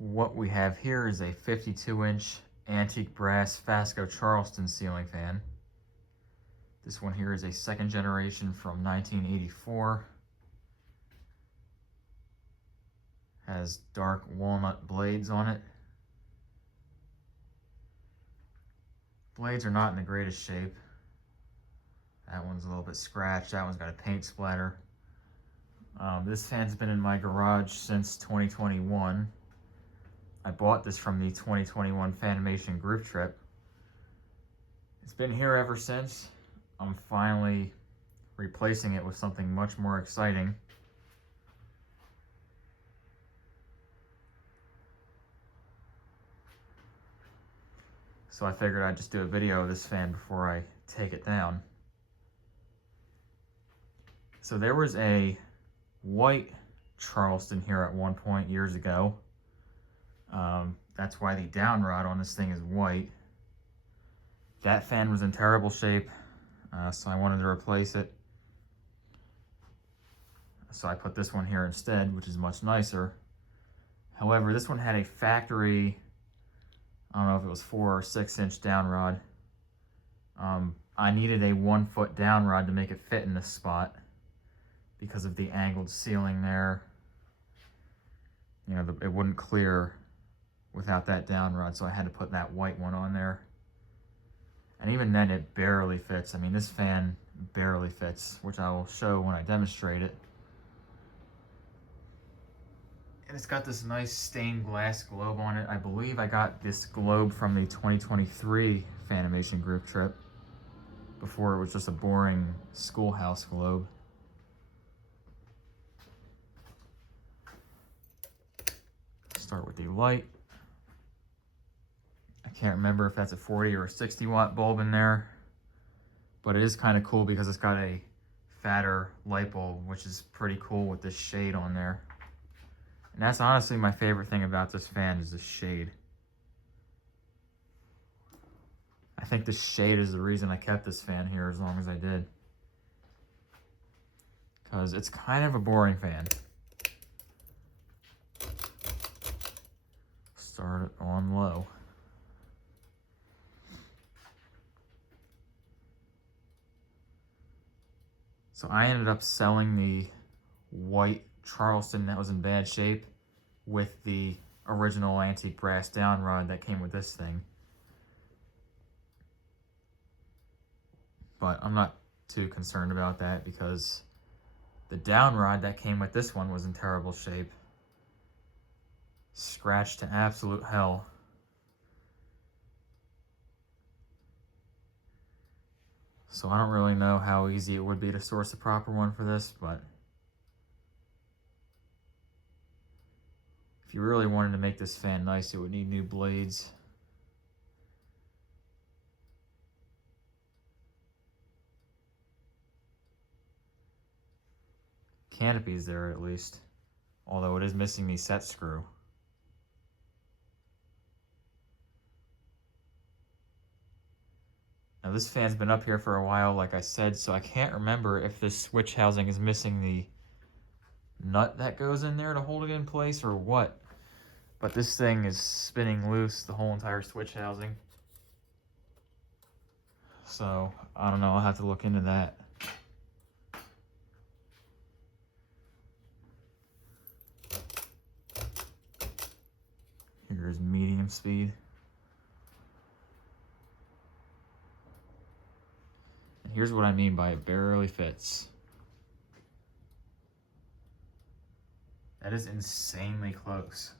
What we have here is a 52-inch antique brass Fasco Charleston ceiling fan. This one here is a second generation from 1984. Has dark walnut blades on it. Blades are not in the greatest shape. That one's a little bit scratched. That one's got a paint splatter. This fan's been in my garage since 2021. I bought this from the 2021 Fanimation group trip. It's been here ever since. I'm finally replacing it with something much more exciting. So I figured I'd just do a video of this fan before I take it down. So there was a white Charleston here at one point years ago. That's why the down rod on this thing is white. That fan was in terrible shape, so I wanted to replace it. So I put this one here instead, which is much nicer. However, this one had a factory, I don't know if it was 4 or 6 inch down rod. I needed a 1 foot down rod to make it fit in this spot because of the angled ceiling there. You know, it wouldn't clear without that down rod, so I had to put that white one on there. And even then, it barely fits. I mean, this fan barely fits, which I will show when I demonstrate it. And it's got this nice stained glass globe on it. I believe I got this globe from the 2023 Fanimation group trip. Before it was just a boring schoolhouse globe. Start with the light. I can't remember if that's a 40 or a 60 watt bulb in there, but it is kind of cool because it's got a fatter light bulb, which is pretty cool with this shade on there. And that's honestly my favorite thing about this fan is the shade. I think the shade is the reason I kept this fan here as long as I did. Because it's kind of a boring fan. Start it on low. So I ended up selling the white Charleston that was in bad shape with the original antique brass down rod that came with this thing. But I'm not too concerned about that because the down rod that came with this one was in terrible shape. Scratched to absolute hell. So I don't really know how easy it would be to source a proper one for this, but if you really wanted to make this fan nice, it would need new blades. Canopy's there at least, although it is missing the set screw. Now this fan's been up here for a while, like I said, so I can't remember if this switch housing is missing the nut that goes in there to hold it in place or what. But this thing is spinning loose, the whole entire switch housing. So, I don't know, I'll have to look into that. Here's medium speed. And here's what I mean by it barely fits. That is insanely close.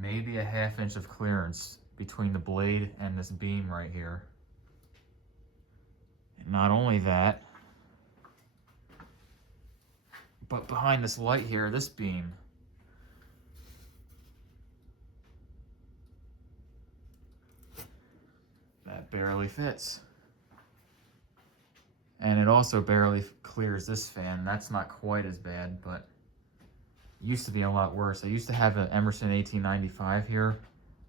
Maybe a ½ inch of clearance between the blade and this beam right here. And not only that, but behind this light here, this beam. That barely fits. And it also barely clears this fan. That's not quite as bad, but it used to be a lot worse. I used to have an Emerson 1895 here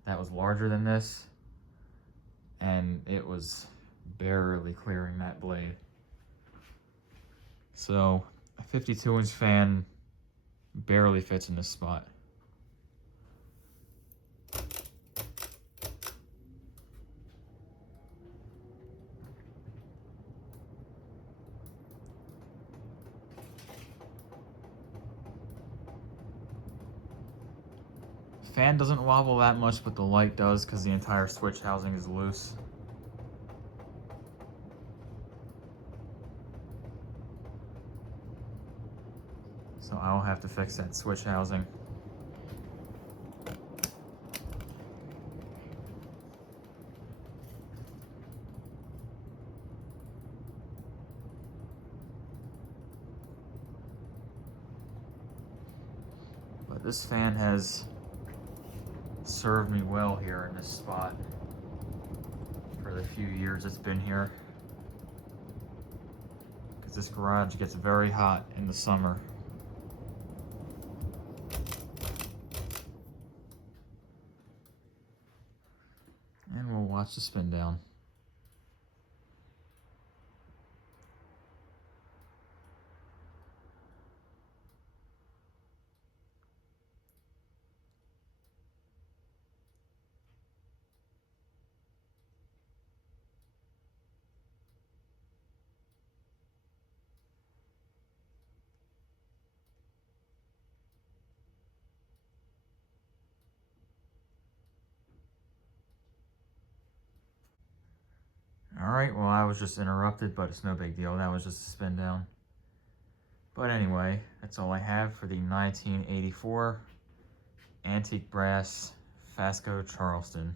that was larger than this, and it was barely clearing that blade. So a 52-inch fan barely fits in this spot. fan doesn't wobble that much, but the light does because the entire switch housing is loose. So I'll have to fix that switch housing. But this fan has served me well here in this spot for the few years it's been here, because this garage gets very hot in the summer. And we'll watch the spin down. Alright, well, I was just interrupted, but it's no big deal. That was just a spin down. But anyway, that's all I have for the 1984 antique brass Fasco Charleston.